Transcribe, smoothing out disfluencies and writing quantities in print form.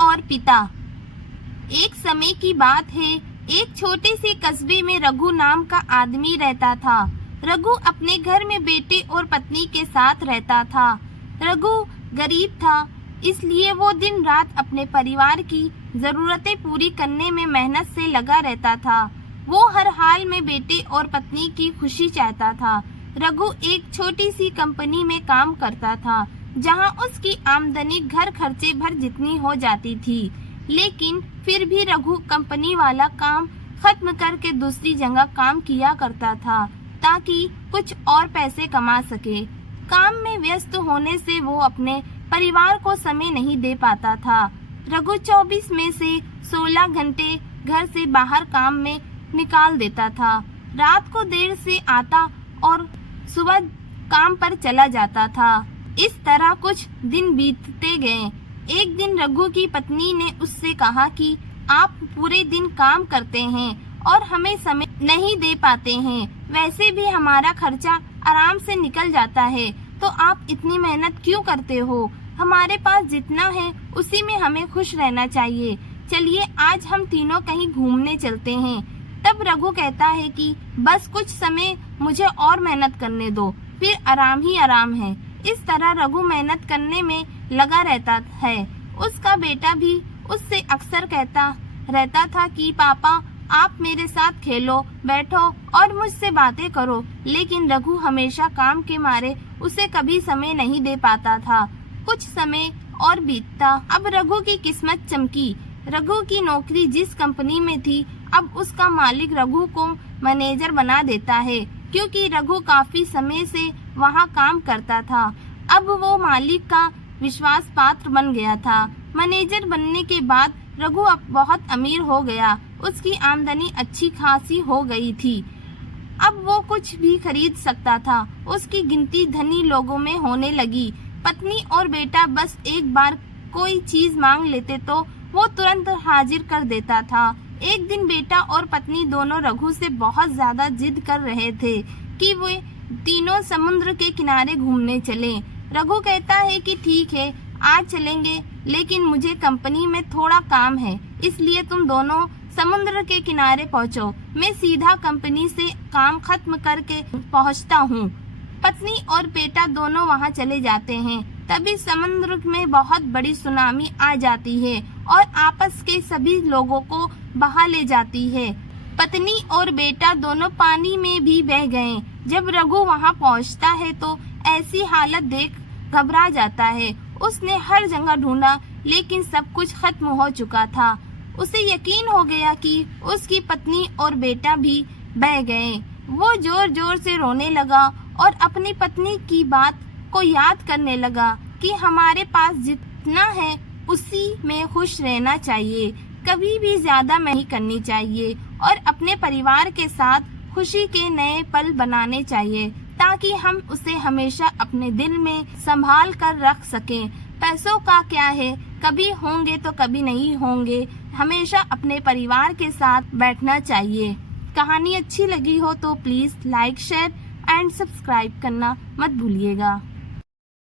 और पिता। एक समय की बात है, एक छोटे से कस्बे में रघु नाम का आदमी रहता था। रघु अपने घर में बेटे और पत्नी के साथ रहता था। रघु गरीब था, इसलिए वो दिन रात अपने परिवार की जरूरतें पूरी करने में मेहनत से लगा रहता था। वो हर हाल में बेटे और पत्नी की खुशी चाहता था। रघु एक छोटी सी कंपनी में काम करता था, जहां उसकी आमदनी घर खर्चे भर जितनी हो जाती थी। लेकिन फिर भी रघु कंपनी वाला काम खत्म करके दूसरी जगह काम किया करता था, ताकि कुछ और पैसे कमा सके। काम में व्यस्त होने से वो अपने परिवार को समय नहीं दे पाता था। रघु 24 में से 16 घंटे घर से बाहर काम में निकाल देता था। रात को देर से आता और सुबह काम पर चला जाता था। इस तरह कुछ दिन बीतते गए। एक दिन रघु की पत्नी ने उससे कहा कि आप पूरे दिन काम करते हैं और हमें समय नहीं दे पाते हैं। वैसे भी हमारा खर्चा आराम से निकल जाता है, तो आप इतनी मेहनत क्यों करते हो? हमारे पास जितना है उसी में हमें खुश रहना चाहिए। चलिए आज हम तीनों कहीं घूमने चलते हैं। तब रघु कहता है कि बस कुछ समय मुझे और मेहनत करने दो, फिर आराम ही आराम है। इस तरह रघु मेहनत करने में लगा रहता है। उसका बेटा भी उससे अक्सर कहता रहता था कि पापा आप मेरे साथ खेलो, बैठो और मुझसे बातें करो। लेकिन रघु हमेशा काम के मारे उसे कभी समय नहीं दे पाता था। कुछ समय और बीतता। अब रघु की किस्मत चमकी। रघु की नौकरी जिस कंपनी में थी, अब उसका मालिक रघु को मैनेजर बना देता है, क्योंकि रघु काफी समय से वहाँ काम करता था। अब वो मालिक का विश्वास पात्र बन गया था। मैनेजर बनने के बाद रघु अब बहुत अमीर हो गया। उसकी आमदनी अच्छी खासी हो गई थी। अब वो कुछ भी खरीद सकता था। उसकी गिनती धनी लोगों में होने लगी। पत्नी और बेटा बस एक बार कोई चीज मांग लेते तो वो तुरंत हाजिर कर देता था। एक दिन बेटा और पत्नी दोनों रघु से बहुत ज्यादा जिद कर रहे थे कि वे तीनों समुद्र के किनारे घूमने चलें। रघु कहता है कि ठीक है, आज चलेंगे, लेकिन मुझे कंपनी में थोड़ा काम है, इसलिए तुम दोनों समुद्र के किनारे पहुँचो। मैं सीधा कंपनी से काम खत्म करके पहुँचता हूँ। पत्नी और बेटा दोनों वहाँ चले जाते हैं। तभी समुद्र में बहुत बड़ी सुनामी आ जाती है और आपस के सभी लोगों को बहा ले जाती है। पत्नी और बेटा दोनों पानी में भी बह गए। जब रघु वहाँ पहुँचता है तो ऐसी हालत देख घबरा जाता है। उसने हर जगह ढूंढा, लेकिन सब कुछ खत्म हो चुका था। उसे यकीन हो गया कि उसकी पत्नी और बेटा भी बह गए। वो जोर जोर से रोने लगा और अपनी पत्नी की बात को याद करने लगा कि हमारे पास जितना है उसी में खुश रहना चाहिए, कभी भी ज्यादा नहीं करनी चाहिए और अपने परिवार के साथ खुशी के नए पल बनाने चाहिए, ताकि हम उसे हमेशा अपने दिल में संभाल कर रख सकें। पैसों का क्या है, कभी होंगे तो कभी नहीं होंगे। हमेशा अपने परिवार के साथ बैठना चाहिए। कहानी अच्छी लगी हो तो please like, share and subscribe करना मत भूलिएगा।